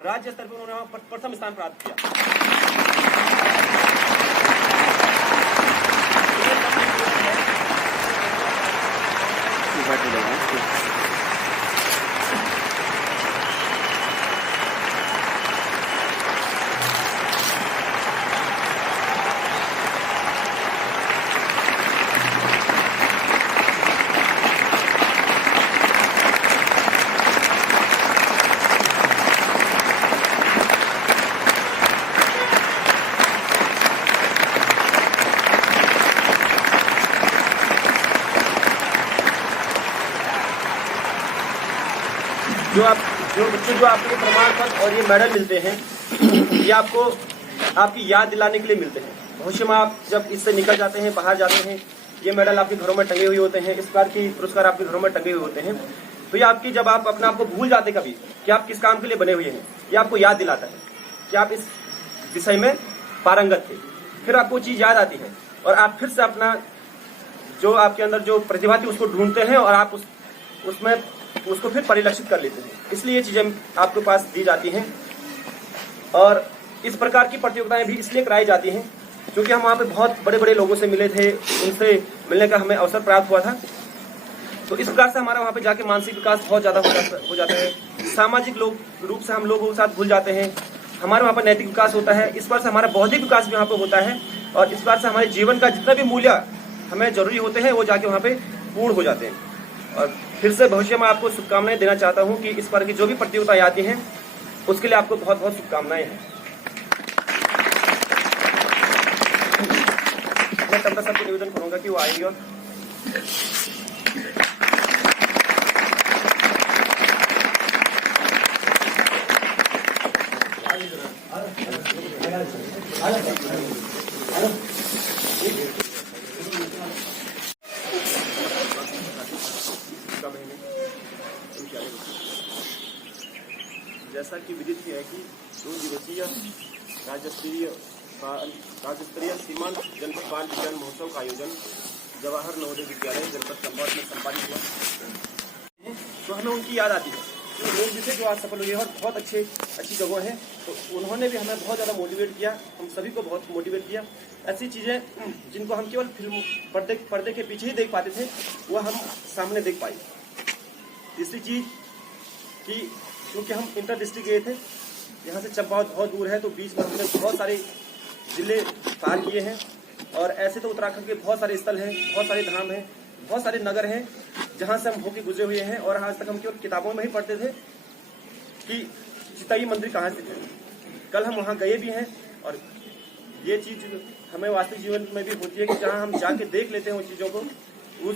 राज्य स्तर पर उन्होंने वहाँ प्रथम स्थान प्राप्त किया। जो बच्चे जो आपको प्रमाण पत्र और ये मेडल मिलते हैं, ये आपको आपकी याद दिलाने के लिए मिलते हैं। भविष्य में आप जब इससे निकल जाते हैं, बाहर जाते हैं, ये मेडल आपके घरों में टंगे हुए होते हैं, इस प्रकार की पुरस्कार आपके घरों में टंगे हुए होते हैं। तो ये आपकी, जब आप अपने आप को भूल जाते कभी कि आप किस काम के लिए बने हुए हैं, ये आपको याद दिलाता है कि आप इस विषय में पारंगत थे। फिर आपको चीज याद आती है और आप फिर से अपना जो आपके अंदर जो प्रतिभा थी उसको ढूंढते हैं और आप उसमें उसको फिर परिलक्षित कर लेते हैं। इसलिए ये चीजें आपके पास दी जाती हैं और इस प्रकार की प्रतियोगिताएं भी इसलिए कराई जाती हैं क्योंकि हम वहाँ पे बहुत बड़े बड़े लोगों से मिले थे, उनसे मिलने का हमें अवसर प्राप्त हुआ था। तो इस प्रकार से हमारा वहाँ पे जाके मानसिक विकास बहुत ज्यादा हो जाता है। सामाजिक रूप से हम लोगों के साथ भूल जाते हैं, हमारे वहाँ पर नैतिक विकास होता है। इस प्रकार से हमारा बौद्धिक विकास भी वहाँ पे होता है और इस प्रकार से हमारे जीवन का जितना भी मूल्य हमें जरूरी होते हैं वो जाके वहाँ पे पूर्ण हो जाते हैं। और फिर से भविष्य में आपको शुभकामनाएं देना चाहता हूं कि इस पर की जो भी प्रतियोगिताएं आती हैं उसके लिए आपको बहुत बहुत शुभकामनाएं हैं। मैं तब तक सबको निवेदन करूंगा कि वो आएंगे और जैसा कि विदित है कि 2 दिवसीय राज्य स्तरीय सीमांत जनपद बाल विज्ञान महोत्सव का आयोजन जवाहर नवोदय विद्यालय जनपद चंपावत में संपादित हुआ, तो हमें उनकी याद आती है। तो लोग जिसे जो आज सफल हुए और बहुत अच्छी जगह है, तो उन्होंने भी हमें बहुत ज़्यादा मोटिवेट किया, हम सभी को बहुत मोटिवेट किया। ऐसी चीज़ें जिनको हम केवल फिल्म पर्दे के पीछे ही देख पाते थे, वह हम सामने देख पाए। तीसरी चीज़ कि क्योंकि हम इंटर डिस्ट्रिक्ट गए थे, यहाँ से चंपावत बहुत दूर है, तो बीच में हमने बहुत सारे जिले पार किए हैं और ऐसे तो उत्तराखंड के बहुत सारे स्थल हैं, बहुत सारे धाम हैं, बहुत सारे नगर हैं जहाँ से हम होके गुजरे हुए हैं। और आज तक हम केवल किताबों में ही पढ़ते थे कि चितई मंदिर कहाँ स्थित है। कल हम वहाँ गए भी हैं और ये चीज़ हमें वास्तविक जीवन में भी होती है कि जहाँ हम जाके देख लेते हैं उन चीज़ों को,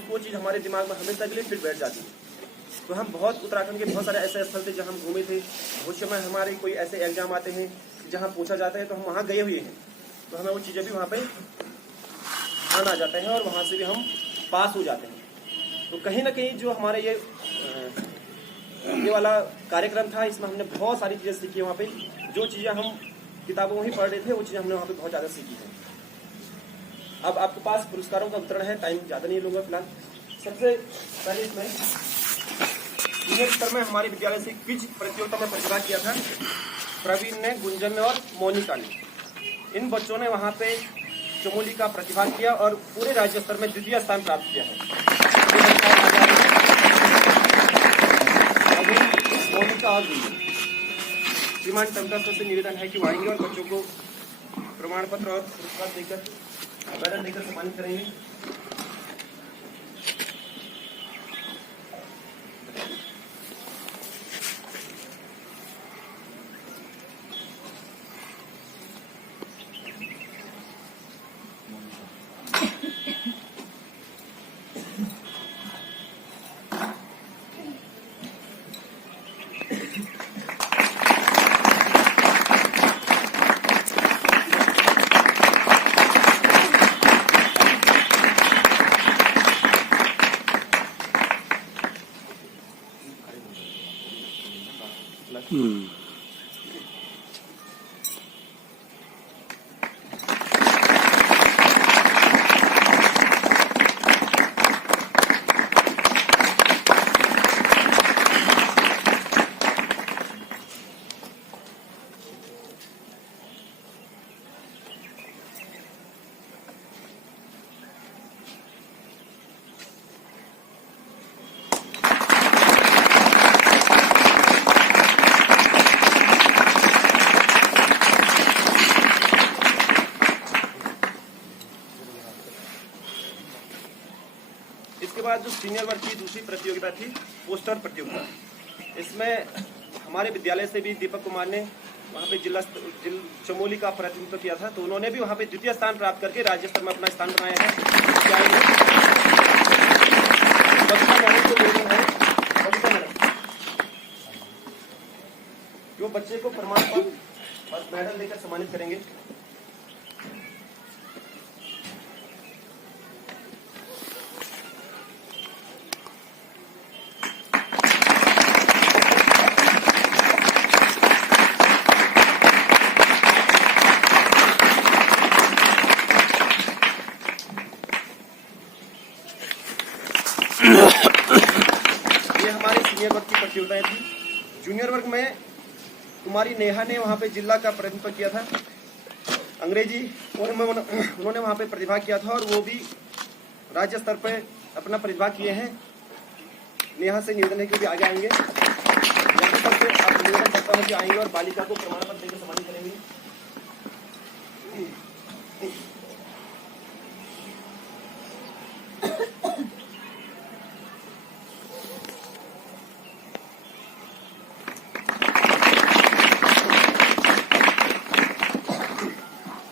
वो चीज़ हमारे दिमाग में हमेशा के लिए फिर बैठ जाती है। तो हम उत्तराखंड के बहुत सारे ऐसे स्थल थे जहाँ हम घूमे थे। भविष्य में हमारे कोई ऐसे एग्जाम आते हैं जहाँ पूछा जाता है तो हम वहाँ गए हुए हैं, तो हमें वो चीज़ें भी वहाँ पे ध्यान आ जाते हैं और वहाँ से भी हम पास हो जाते हैं। तो कहीं ना कहीं जो हमारे ये वाला कार्यक्रम था, इसमें हमने बहुत सारी चीज़ें सीखी। वहाँ पे जो चीज़ें हम किताबों में ही पढ़ रहे थे वो चीज़ें हमने वहाँ पे बहुत ज़्यादा सीखी है। अब आपके पास पुरस्कारों का वितरण है, टाइम ज़्यादा नहीं लूँगा फिलहाल। सबसे पहले इसमें सीनियर स्तर में हमारे विद्यालय से क्विज प्रतियोगिता में प्रतिभा किया था प्रवीण ने, गुंजन ने और मोनिका ने। इन बच्चों ने वहाँ पे चमोली का प्रतिभा किया और पूरे राज्य स्तर में द्वितीय स्थान प्राप्त किया है। अभी मोनिका और गुंजन, श्रीमान टमटा से निवेदन है कि वो आएंगे और बच्चों को प्रमाण पत्र और पुरस्कार देकर मेडल देकर सम्मानित करेंगे। जो सीनियर वर्ग की दूसरी प्रतियोगिता थी पोस्टर प्रतियोगिता, इसमें हमारे विद्यालय से भी दीपक कुमार ने वहाँ पे जिला चमोली का प्रतिनिधित्व किया था, तो उन्होंने भी वहाँ पे द्वितीय स्थान प्राप्त करके राज्य स्तर में अपना स्थान बनाया है। जो बच्चे को प्रमाण पत्र और मेडल देकर सम्मानित करेंगे। ये हमारे सीनियर वर्ग की प्रतियोगिताएं थी। जूनियर वर्ग में कुमारी नेहा ने वहाँ पे जिला का प्रतिनिधित्व किया था, अंग्रेजी और उन्होंने वहाँ पे प्रतिभा किया था और वो भी राज्य स्तर पे अपना प्रतिभा किए हैं। नेहा से निवेदन है कि भी आगे आएंगे, राज्य स्तर पे आप निवेदन करता हूँ कि आएंगे और बालिका को प्रमाण पत्र देकर सम्मानित करेंगे।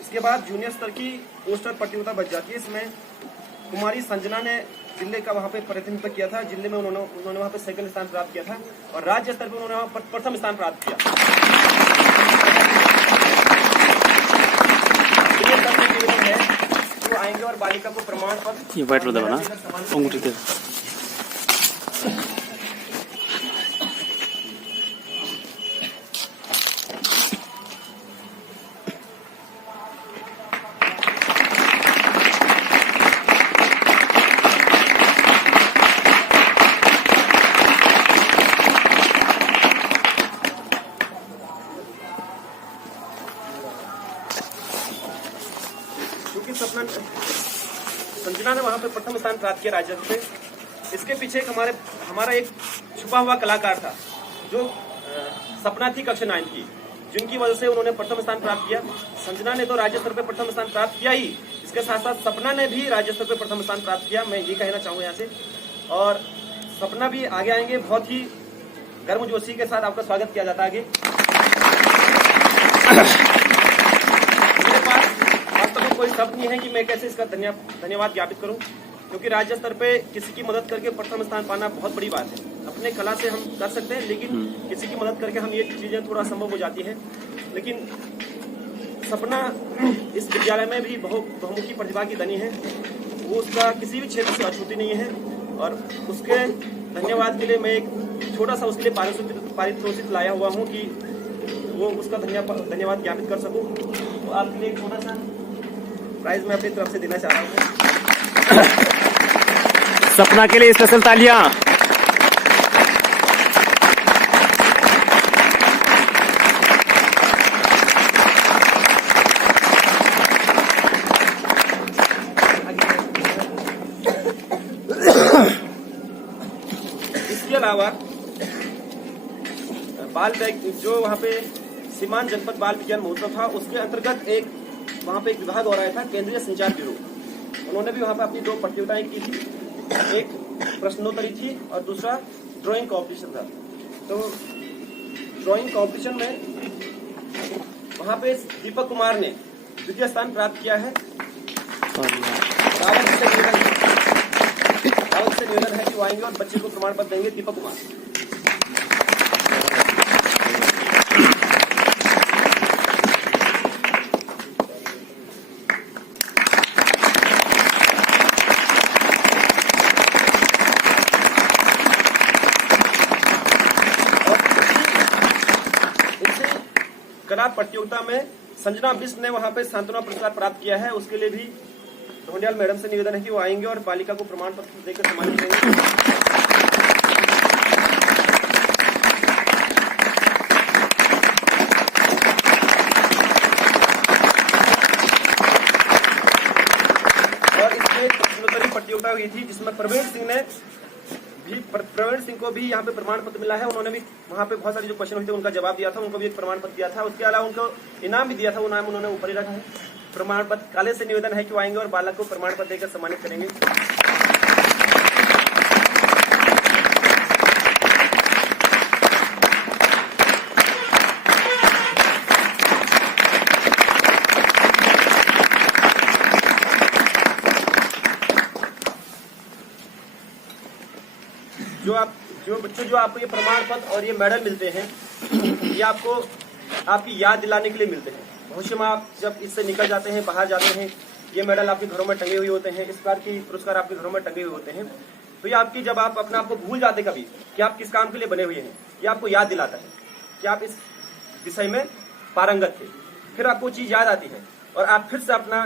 इसके बाद जूनियर स्तर की पोस्टर प्रतियोगिता बच जाती है। इसमें कुमारी संजना ने जिले का वहाँ पे प्रतिनिधित्व किया था। जिले में उन्होंने वहाँ पे सेकंड स्थान प्राप्त किया था और राज्य स्तर पे उन्होंने वहाँ पर प्रथम स्थान प्राप्त किया। निवेदन है वो आएंगे और बालिका को प्रमाण पत्र ये वाइट दबाना अंगूठी दे। क्योंकि संजना ने वहाँ पे प्रथम स्थान प्राप्त किया राज्य पे, इसके पीछे हमारा एक छुपा हुआ कलाकार था जो सपना थी कक्षा 9 की, जिनकी वजह से उन्होंने प्रथम स्थान प्राप्त किया। संजना ने तो राज्य स्तर पे प्रथम स्थान प्राप्त किया ही, इसके साथ साथ सपना ने भी राज्य स्तर पे प्रथम स्थान प्राप्त किया। मैं ये कहना चाहूँगा यहाँ से, और सपना भी आगे आएंगे। बहुत ही गर्मजोशी के साथ आपका स्वागत किया जाता है आगे। मेरे पास वास्तव में कोई शब्द नहीं है कि मैं कैसे इसका धन्यवाद ज्ञापित करूं, क्योंकि राज्य स्तर पे किसी की मदद करके प्रथम स्थान पाना बहुत बड़ी बात है। अपने कला से हम कर सकते हैं, लेकिन किसी की मदद करके हम ये चीजें थोड़ा संभव हो जाती है। लेकिन सपना इस विद्यालय में भी बहुमुखी प्रतिभा की धनी है, वो उसका किसी भी क्षेत्र से अछूती नहीं है, और उसके धन्यवाद के लिए मैं एक छोटा सा उसके लिए पारितोषिक लाया हुआ हूँ कि वो उसका धन्यवाद ज्ञापित कर सकूं। तो आपके लिए एक छोटा सा प्राइज मैं अपनी तरफ से देना चाह रहा हूँ। सपना के लिए स्पेशल तालियां। इसके अलावा जो वहाँ पे सीमांत जनपद बाल विज्ञान महोत्सव था, उसके अंतर्गत वहाँ पे एक विभाग और आया था, केंद्रीय संचार ब्यूरो। उन्होंने भी वहाँ पे अपनी 2 प्रतियोगिताएं की थी, एक प्रश्नोत्तरी थी और दूसरा ड्राइंग कॉम्पिटिशन था। तो ड्राइंग कॉम्पिटिशन में वहाँ पे दीपक कुमार ने द्वितीय स्थान प्राप्त किया है। रावत से निवेदन है कि वो आएंगे और बच्चे को प्रमाण पत्र देंगे। दीपक कुमार। कला प्रतियोगिता में संजना बिष्ट ने वहां पे सांत्वना पुरस्कार प्राप्त किया है। उसके लिए भी ढोंडियाल मैडम से निवेदन है कि वो आएंगे और बालिका को प्रमाण पत्र देकर सम्मानित करेंगे। और इसमें प्रश्नोत्तरी प्रतियोगिता हुई थी, जिसमें प्रवीण सिंह को भी यहाँ पे प्रमाण पत्र मिला है। उन्होंने भी वहाँ पे बहुत सारे जो क्वेश्चन हुए थे उनका जवाब दिया था, उनको भी एक प्रमाण पत्र दिया था। उसके अलावा उनको इनाम भी दिया था, वो नाम उन्होंने ऊपर ही रखा है। प्रमाण पत्र काले से निवेदन है कि वो आएंगे और बालक को प्रमाण पत्र देकर सम्मानित करेंगे। जो बच्चों जो आपको ये प्रमाण पत्र और ये मेडल मिलते हैं, ये आपको आपकी याद दिलाने के लिए मिलते हैं। भविष्य में आप जब इससे निकल जाते हैं, बाहर जाते हैं, ये मेडल आपके घरों में टंगे हुए होते हैं, इस प्रकार के पुरस्कार आपके घरों में टंगे हुए होते हैं। तो ये आपकी, जब आप अपने आप को भूल जाते कभी कि आप किस काम के लिए बने हुए हैं, ये आपको याद दिलाता है कि आप इस विषय में पारंगत थे। फिर आपको चीज याद आती है और आप फिर से अपना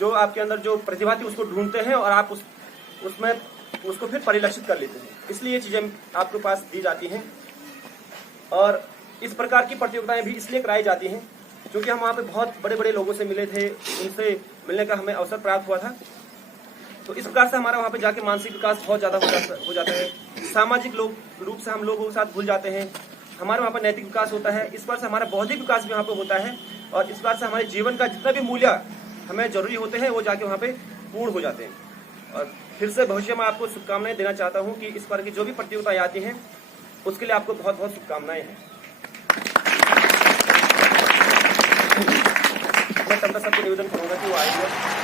जो आपके अंदर जो प्रतिभा थी उसको ढूंढते हैं और आप उसमें उसको फिर परिलक्षित कर लेते हैं। इसलिए ये चीजें आपके पास दी जाती हैं। और इस प्रकार की प्रतियोगिताएं भी इसलिए कराई जाती हैं क्योंकि हम वहाँ पे बहुत बड़े बड़े लोगों से मिले थे, उनसे मिलने का हमें अवसर प्राप्त हुआ था। तो इस प्रकार से हमारा वहाँ पे जाके मानसिक विकास बहुत ज़्यादा हो जाता है। सामाजिक रूप से हम लोगों के साथ भूल जाते हैं। हमारे वहाँ पर नैतिक विकास होता है। इस प्रकार से हमारा बौद्धिक विकास भी वहाँ पे होता है और इस प्रकार से हमारे जीवन का जितना भी मूल्य हमें जरूरी होते हैं वो जाके वहाँ पे पूर्ण हो जाते हैं। और फिर से भविष्य में आपको शुभकामनाएं देना चाहता हूँ कि इस प्रकार की जो भी प्रतियोगिताएं आती हैं उसके लिए आपको बहुत बहुत शुभकामनाएं हैं। मैं तब तक सबको निवेदन करूंगा कि वो आएंगे।